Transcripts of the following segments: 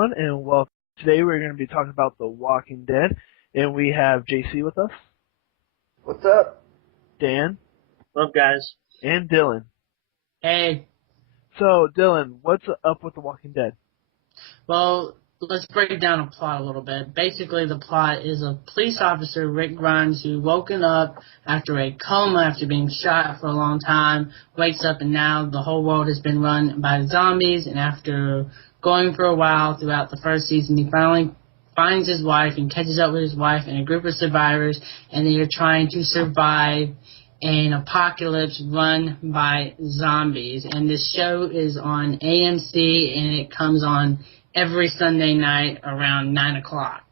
everyone, and welcome. Today we're going to be talking about The Walking Dead, and we have JC with us, What's up? Dan, What's up, guys? and Dillon. Hey, So, Dillon, what's up with The Walking Dead? well, let's break down the plot a little bit. Basically, the plot is a police officer, Rick Grimes, who woken up after a coma after being shot for a long time, wakes up and now the whole world has been run by zombies, and after going for a while throughout the first season, he finally finds his wife and catches up with his wife and a group of survivors, and they are trying to survive an apocalypse run by zombies. And this show is on AMC, and it comes on every Sunday night around 9 o'clock.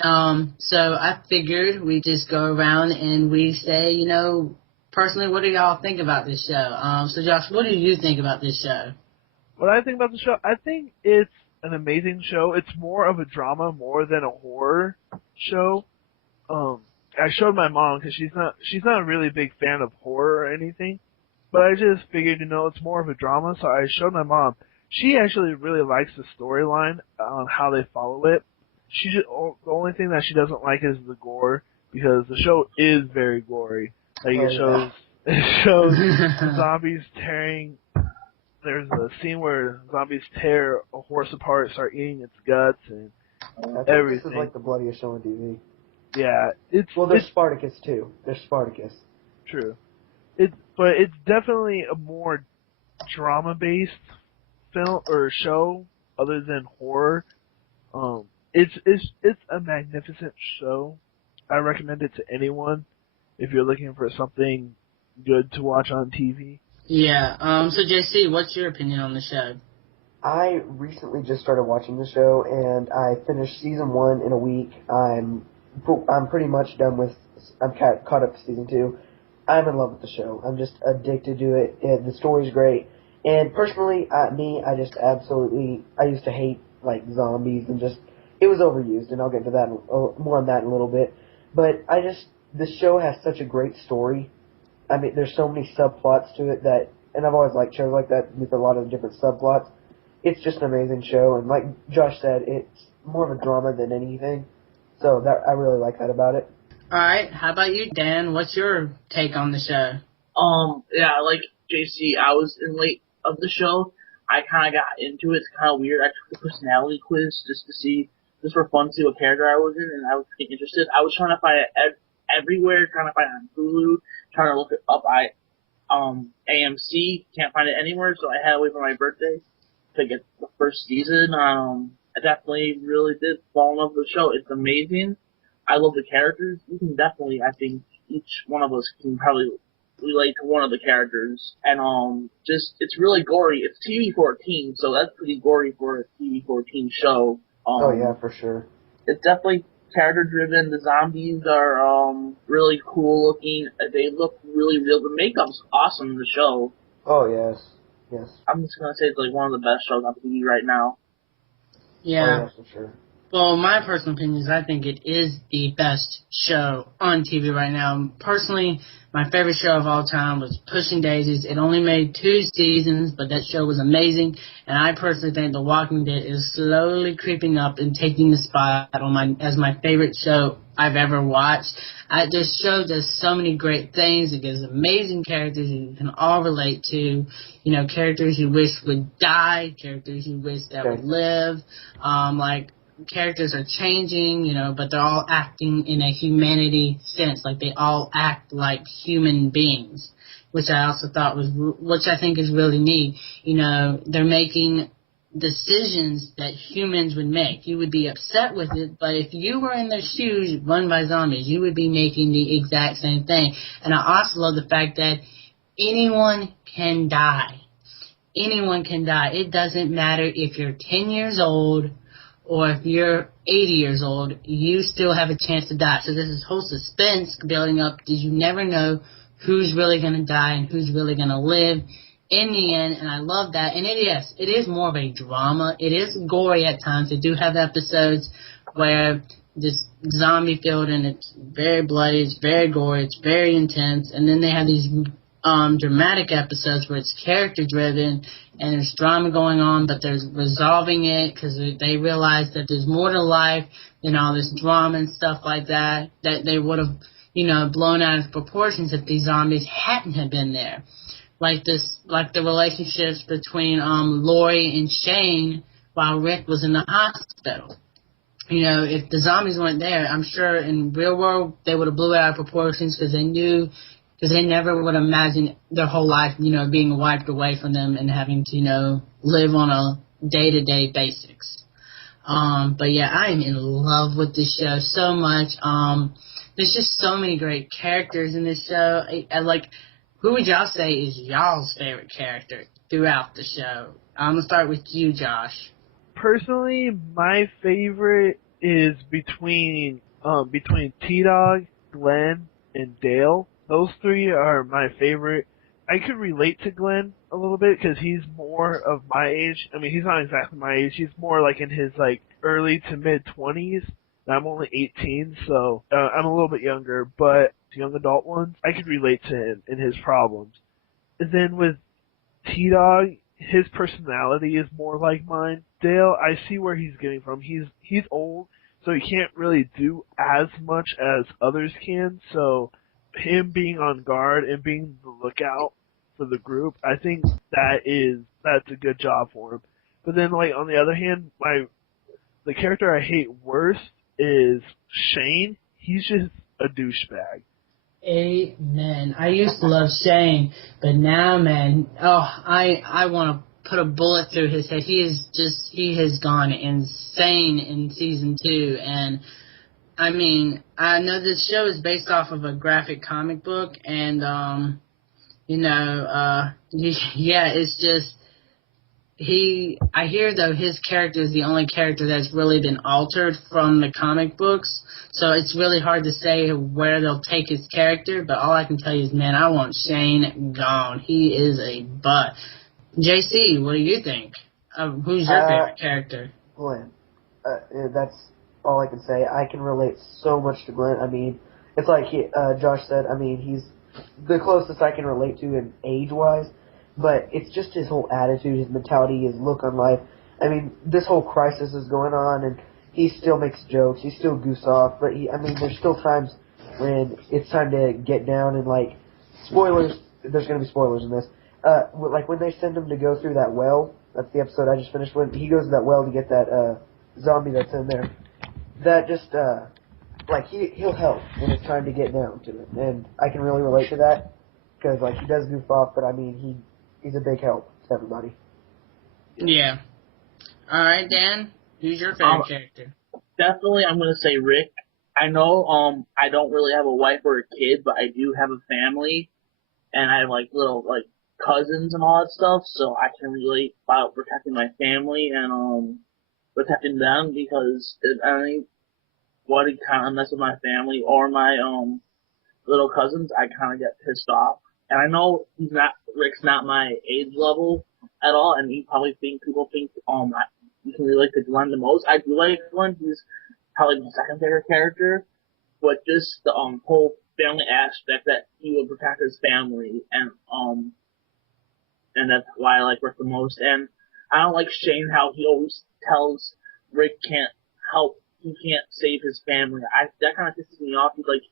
So I figured we just go around and we say, personally, what do y'all think about this show? So Josh, what do you think about this show? What I think about the show, I think it's an amazing show. It's more of a drama more than a horror show. I showed my mom because she's not a really big fan of horror or anything, but I just figured, it's more of a drama, so I showed my mom. She actually really likes the storyline on how they follow it. The only thing that she doesn't like is the gore, because the show is very gory. Like it shows zombies tearing. There's a scene where zombies tear a horse apart, start eating its guts and everything. This is like the bloodiest show on TV. Yeah, there's Spartacus too. There's Spartacus. True. But it's definitely a more drama-based film or show other than horror. It's a magnificent show. I recommend it to anyone if you're looking for something good to watch on TV. Yeah. So JC, what's your opinion on the show? I recently just started watching the show, and I finished season 1 in a week. I'm pretty much done with. I'm caught up to season 2. I'm in love with the show. I'm just addicted to it. The story's great. And personally, I used to hate like zombies and just it was overused, and I'll get to that more on that in a little bit. But the show has such a great story. I mean, there's so many subplots to it and I've always liked shows like that with a lot of different subplots. It's just an amazing show, and like Josh said, it's more of a drama than anything. So I really like that about it. All right. How about you, Dan? What's your take on the show? Yeah, like JC, I was in late of the show. I kind of got into it. It's kind of weird. I took the personality quiz just for fun, to see what character I was in, and I was getting interested. I was trying to find it everywhere, trying to find it on Hulu, trying to look it up at AMC. Can't find it anywhere, so I had to wait for my birthday to get the first season. I definitely really did fall in love with the show. It's amazing. I love the characters. You can definitely, I think, each one of us can probably relate to one of the characters. And it's really gory. It's TV-14, so that's pretty gory for a TV-14 show. Oh yeah, for sure. It's definitely character-driven. The zombies are really cool looking. They look really real. The makeup's awesome in the show. Oh yes. I'm just gonna say it's like one of the best shows on TV right now. Yeah. Oh, yeah, for sure. Well, my personal opinion is I think it is the best show on TV right now. Personally, my favorite show of all time was Pushing Daisies. It only made 2 seasons, but that show was amazing. And I personally think The Walking Dead is slowly creeping up and taking the spot as my favorite show I've ever watched. This show does so many great things. It gives amazing characters you can all relate to. Characters you wish would die, characters you wish that would live. Characters are changing, but they're all acting in a humanity sense. Like, they all act like human beings, which I think is really neat. They're making decisions that humans would make. You would be upset with it, but if you were in their shoes run by zombies, you would be making the exact same thing. And I also love the fact that anyone can die. Anyone can die. It doesn't matter if you're 10 years old or if you're 80 years old, you still have a chance to die. So there's this whole suspense building up because you never know who's really going to die and who's really going to live in the end, and I love that. And it is more of a drama. It is gory at times. They do have episodes where this zombie field, and it's very bloody, it's very gory, it's very intense, and then they have these dramatic episodes where it's character driven and there's drama going on, but there's resolving it because they realize that there's more to life than all this drama and stuff like that, that they would have, blown out of proportions if these zombies hadn't have been there. Like the relationships between Lori and Shane while Rick was in the hospital. If the zombies weren't there, I'm sure in real world they would have blew it out of proportions because they never would have imagined their whole life, being wiped away from them and having to, live on a day-to-day basics. But yeah, I am in love with this show so much. There's just so many great characters in this show. Who would y'all say is y'all's favorite character throughout the show? I'm gonna start with you, Josh. Personally, my favorite is between T-Dog, Glenn, and Dale. Those three are my favorite. I could relate to Glenn a little bit because he's more of my age. I mean, he's not exactly my age. He's more like in his early to mid 20s. I'm only 18, so I'm a little bit younger. But young adult ones, I could relate to him and his problems. And then with T-Dog, his personality is more like mine. Dale, I see where he's getting from. He's old, so he can't really do as much as others can. So him being on guard and being the lookout for the group, I think that's a good job for him. But then, on the other hand, the character I hate worst is Shane. He's just a douchebag. Amen. I used to love Shane, but now, man, I want to put a bullet through his head. He has gone insane in season 2, and I mean, I know this show is based off of a graphic comic book, and yeah, it's just I hear though his character is the only character that's really been altered from the comic books, so it's really hard to say where they'll take his character, but all I can tell you is, man, I want Shane gone. He is a butt. JC, what do you think? Who's your favorite character? Glenn. That's all I can say. I can relate so much to Glenn. I mean, it's like Josh said, I mean, he's the closest I can relate to in age-wise, but it's just his whole attitude, his mentality, his look on life. I mean, this whole crisis is going on, and he still makes jokes, he still goofs off, but there's still times when it's time to get down and, spoilers, there's going to be spoilers in this, when they send him to go through that well, that's the episode I just finished with, he goes to that well to get that, zombie that's in there, that just, he'll help when it's time to get down to it, and I can really relate to that, because, he does goof off, but, he's a big help to everybody. Yeah. Alright, Dan, who's your favorite character? Definitely, I'm going to say Rick. I know, I don't really have a wife or a kid, but I do have a family, and I have, little, cousins and all that stuff, so I can relate about protecting my family and, protecting them, because if anybody kind of mess with my family or my, little cousins, I kind of get pissed off. And I know Rick's not my age level at all, and people think, you can relate to Glenn the most. I do like Glenn. He's probably my second favorite character, but just the, whole family aspect that he will protect his family, and that's why I like Rick the most. And I don't like Shane, how he always tells Rick he can't save his family. That kind of pisses me off. He's like,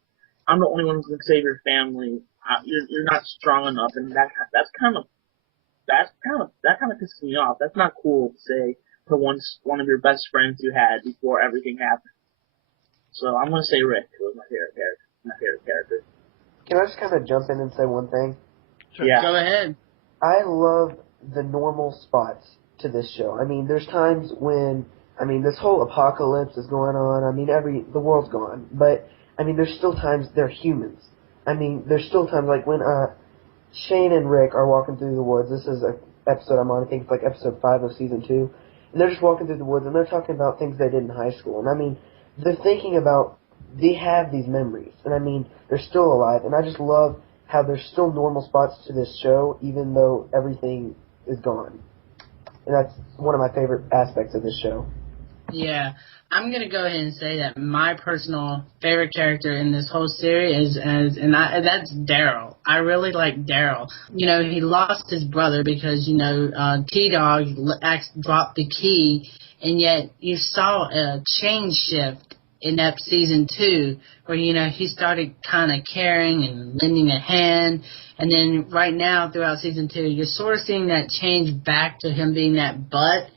I'm the only one who can save your family. You're not strong enough, and that kind of pisses me off. That's not cool to say to one of your best friends you had before everything happened. So I'm gonna say Rick was my favorite character. Can I just kind of jump in and say one thing? Sure. Yeah. Go ahead. I love the normal spots to this show. I mean, there's times when this whole apocalypse is going on. I mean, the world's gone, but there's still times they're humans. There's still times when Shane and Rick are walking through the woods. This is an episode I'm on. I think it's episode 5 of season 2. And they're just walking through the woods, and they're talking about things they did in high school. And they're thinking about, they have these memories. And they're still alive. And I just love how there's still normal spots to this show, even though everything is gone. And that's one of my favorite aspects of this show. Yeah, I'm gonna go ahead and say that my personal favorite character in this whole series that's Daryl. I really like Daryl. You know, he lost his brother because T-Dog dropped the key, and yet you saw a change shift in that season 2, where he started kind of caring and lending a hand, and then right now throughout season 2, you're sort of seeing that change back to him being that butt.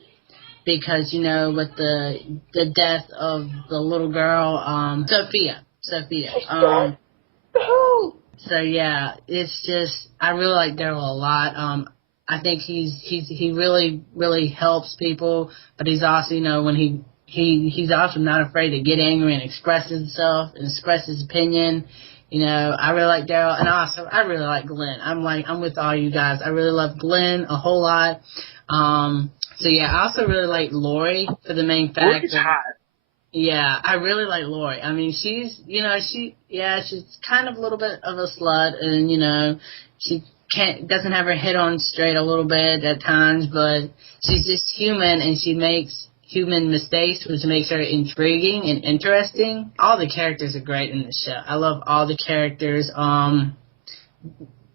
Because with the death of the little girl, Sophia. So yeah, it's just I really like Daryl a lot. I think he really helps people, but he's also when he's also not afraid to get angry and express himself and express his opinion. I really like Daryl, and also I really like Glenn. I'm with all you guys. I really love Glenn a whole lot. So yeah, I also really like Lori for the main fact Lori's that hot. yeah, I really like Lori. I mean, she's she's kind of a little bit of a slut, and she doesn't have her head on straight a little bit at times, but she's just human, and she makes human mistakes, which makes her intriguing and interesting. All the characters are great in this show. I love all the characters.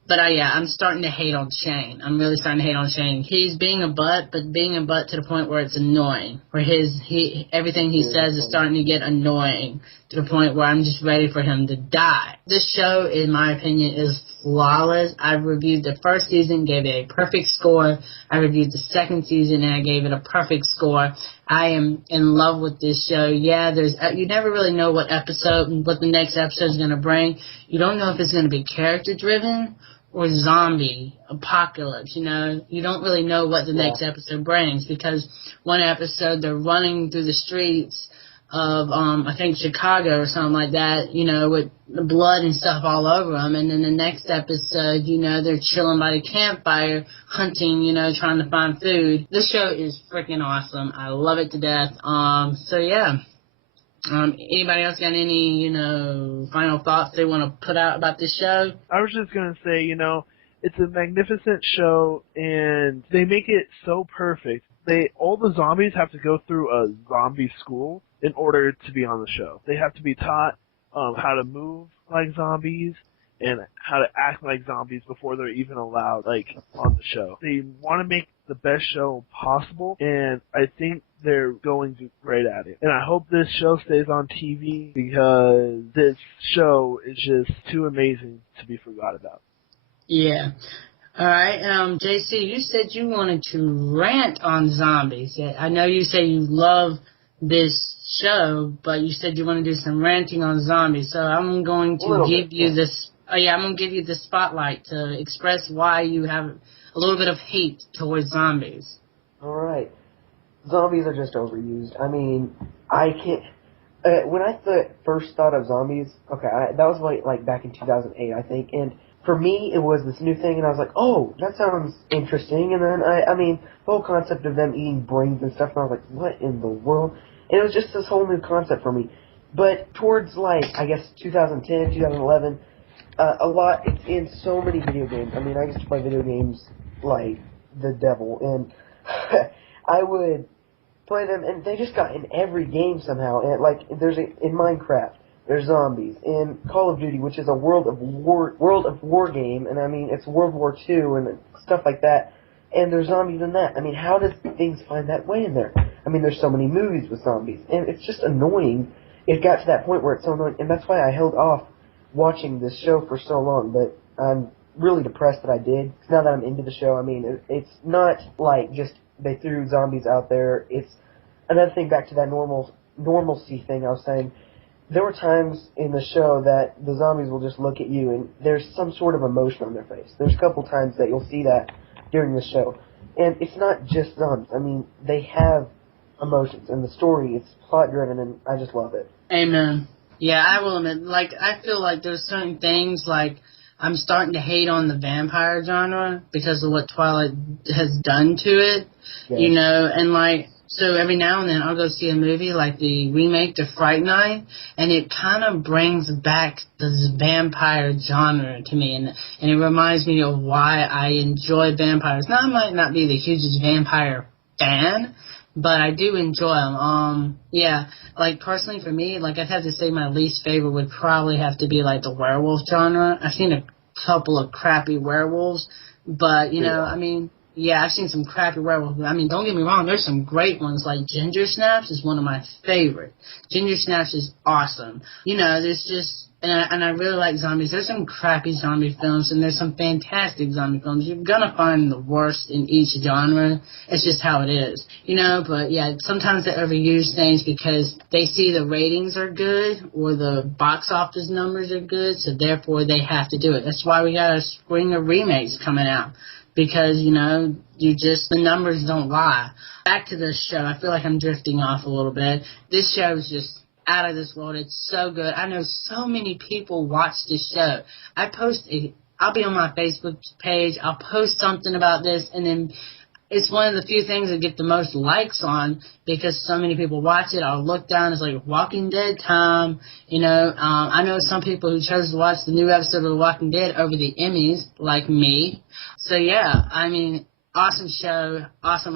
But I'm starting to hate on Shane. I'm really starting to hate on Shane. He's being a butt, but being a butt to the point where it's annoying. Where everything he says is starting to get annoying to the point where I'm just ready for him to die. This show, in my opinion, is flawless. I reviewed the first season, gave it a perfect score. I reviewed the second season, and I gave it a perfect score. I am in love with this show. Yeah, you never really know what the next episode is going to bring. You don't know if it's going to be character driven or zombie apocalypse. You don't really know what the next episode brings, because one episode they're running through the streets of I think Chicago or something like that, with the blood and stuff all over them, and then the next episode, they're chilling by the campfire, hunting, trying to find food. This show is freaking awesome. I love it to death. So yeah. Anybody else got any, final thoughts they want to put out about this show? I was just gonna say, it's a magnificent show, and they make it so perfect. All the zombies have to go through a zombie school in order to be on the show. They have to be taught how to move like zombies and how to act like zombies before they're even allowed on the show. They want to make the best show possible, and I think they're going great at it. And I hope this show stays on TV, because this show is just too amazing to be forgot about. Yeah. All right. JC, you said you wanted to rant on zombies. Yeah, I know you say you love this show, but you said you want to do some ranting on zombies. So I'm going to give you this. Oh yeah, I'm going to give you the spotlight to express why you have a little bit of hate towards zombies. All right. Zombies are just overused. I mean, I can't. When I first thought of zombies, that was like back in 2008, I think, and for me, it was this new thing, and I was like, oh, that sounds interesting. And then, I mean, the whole concept of them eating brains and stuff, and I was like, what in the world? And it was just this whole new concept for me. But towards, I guess, 2010, 2011, it's in so many video games. I mean, I used to play video games like the devil, and I would play them, and they just got in every game somehow. And, in Minecraft, there's zombies. In Call of Duty, which is a World of War game, and I mean, it's World War II and stuff like that, and there's zombies in that. I mean, how does things find that way in there? I mean, there's so many movies with zombies, and it's just annoying. It got to that point where it's so annoying, and that's why I held off watching this show for so long, but I'm really depressed that I did. Now that I'm into the show, I mean, it's not like just they threw zombies out there. It's another thing, back to that normalcy thing I was saying. There were times in the show that the zombies will just look at you and there's some sort of emotion on their face. There's a couple times that you'll see that during the show. And it's not just zombies. I mean, they have emotions, and the story, it's plot-driven, and I just love it. Amen. Yeah, I will admit, I feel like there's certain things, I'm starting to hate on the vampire genre because of what Twilight has done to it, Yes. and so every now and then I'll go see a movie like the remake to Fright Night, and it kind of brings back the vampire genre to me, and it reminds me of why I enjoy vampires. Now, I might not be the hugest vampire fan, but I do enjoy them. Yeah, like personally for me, like I'd have to say my least favorite would probably have to be like the werewolf genre. I've seen a couple of crappy werewolves, but I mean, yeah, I've seen some crappy werewolves. I mean, don't get me wrong, there's some great ones. Like Ginger Snaps is one of my favorites. Ginger Snaps is awesome. There's just. And I really like zombies. There's some crappy zombie films, and there's some fantastic zombie films. You're gonna find the worst in each genre. It's just how it is, But yeah, sometimes they overuse things because they see the ratings are good or the box office numbers are good, so therefore they have to do it. That's why we got a spring of remakes coming out. Because, the numbers don't lie. Back to this show, I feel like I'm drifting off a little bit. This show is just out of this world. It's so good. I know so many people watch this show. I'll be on my Facebook page, I'll post something about this, and then it's one of the few things that get the most likes on because so many people watch it. I'll look down, it's like Walking Dead time, I know some people who chose to watch the new episode of The Walking Dead over the Emmys, like me. So yeah, I mean, awesome show, awesome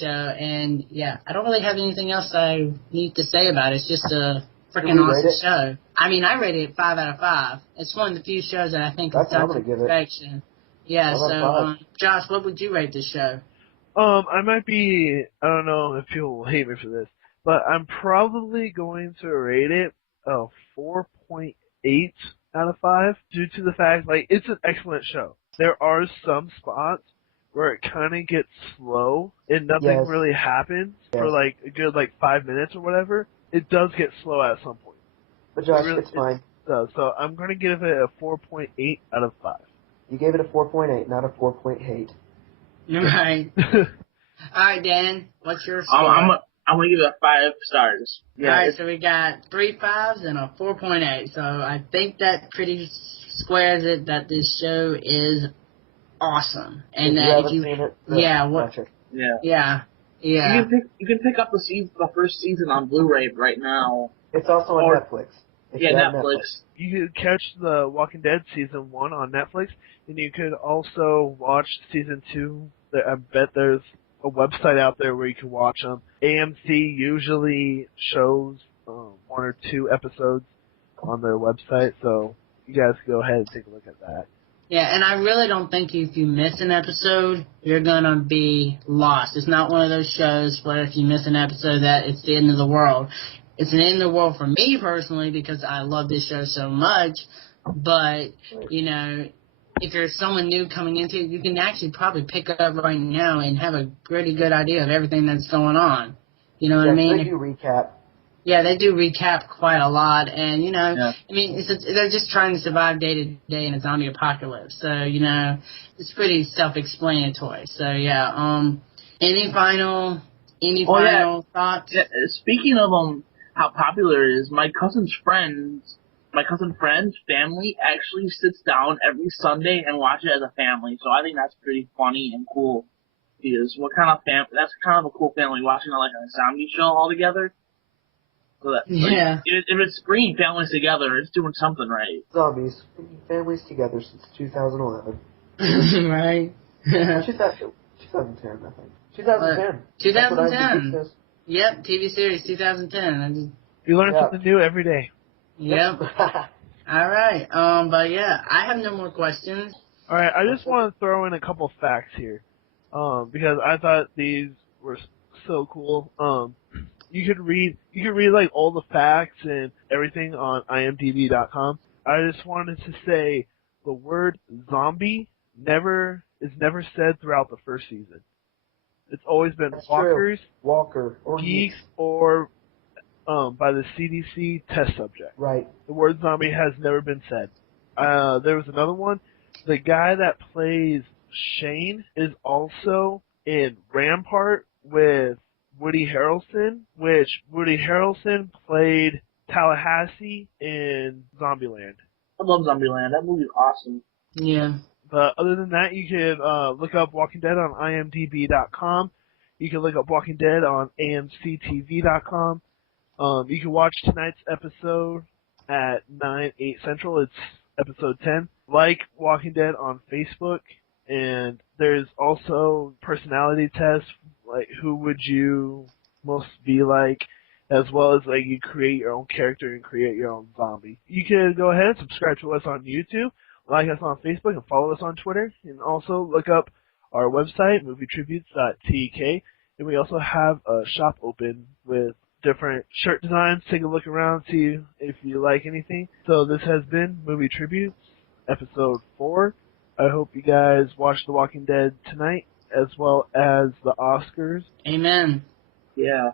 show, and yeah, I don't really have anything else I need to say about it. It's just a freaking awesome show. I mean, I rated it 5 out of 5. It's one of the few shows that I think is done to perfection. Yeah, so Josh, what would you rate this show? I don't know if people will hate me for this, but I'm probably going to rate it a 4.8 out of 5 due to the fact, like, it's an excellent show. There are some spots where it kind of gets slow and nothing really happens for, like, a good, 5 minutes or whatever. It does get slow at some point. But Josh, it's fine. So I'm going to give it a 4.8 out of 5. You gave it a 4.8, not a 4.8. Right. All right, Dan, what's your score? I'm gonna give it a 5 stars. Yeah, all right, so we got 3 5s and a 4.8. So I think that pretty squares it that this show is awesome. And if you haven't seen it, watch it. Yeah. You can pick up the first season on Blu-ray right now. It's also on Netflix. Netflix. You could catch the Walking Dead season 1 on Netflix, and you could also watch season 2. I bet there's a website out there where you can watch them. AMC usually shows 1 or 2 episodes on their website, so you guys go ahead and take a look at that. Yeah, and I really don't think if you miss an episode, you're gonna be lost. It's not one of those shows where if you miss an episode that it's the end of the world. It's an end of the world for me personally because I love this show so much, but, if you're someone new coming into it, you can actually probably pick it up right now and have a pretty good idea of everything that's going on. You know what I mean? They do recap. Yeah, they do recap quite a lot, and, I mean, they're just trying to survive day to day in a zombie apocalypse, so, it's pretty self-explanatory. So, yeah, any final thoughts? Yeah, speaking of, how popular it is, my cousin friend's family actually sits down every Sunday and watch it as a family. So I think that's pretty funny and cool. Because that's kind of a cool family watching like a zombie show all together. So that, if it's bringing families together, it's doing something right. Zombies bringing families together since 2011. Right. 2010, I think. 2010. 2010. Yep, TV series 2010. You learn something new every day. Yep. All right. But yeah, I have no more questions. All right, I just want to throw in a couple facts here, because I thought these were so cool. You could read like all the facts and everything on IMDb.com. I just wanted to say the word zombie is never said throughout the first season. It's always been walkers, or geeks, or by the CDC test subject. Right. The word zombie has never been said. There was another one. The guy that plays Shane is also in Rampart with Woody Harrelson, which Woody Harrelson played Tallahassee in Zombieland. I love Zombieland. That movie's awesome. Yeah. But other than that, you can look up Walking Dead on IMDb.com. You can look up Walking Dead on AMCTV.com. You can watch tonight's episode at 9/8 Central. It's episode 10. Like Walking Dead on Facebook And there's also personality tests, like who would you most be like, as well as like you create your own character and create your own zombie. You can go ahead and subscribe to us on YouTube, like us on Facebook, and follow us on Twitter. And also look up our website, movietributes.tk. And we also have a shop open with different shirt designs. Take a look around, see if you like anything. So this has been Movie Tributes, episode 4. I hope you guys watch The Walking Dead tonight, as well as the Oscars. Amen. Yeah.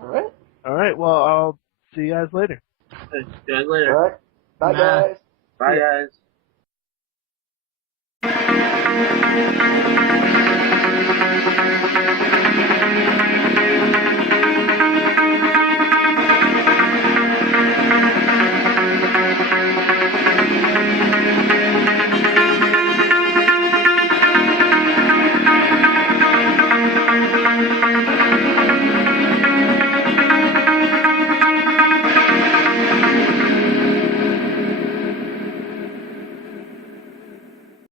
Alright. Alright, well, I'll see you guys later. See you guys later. Alright. Bye, Bye. guys. Bye, guys.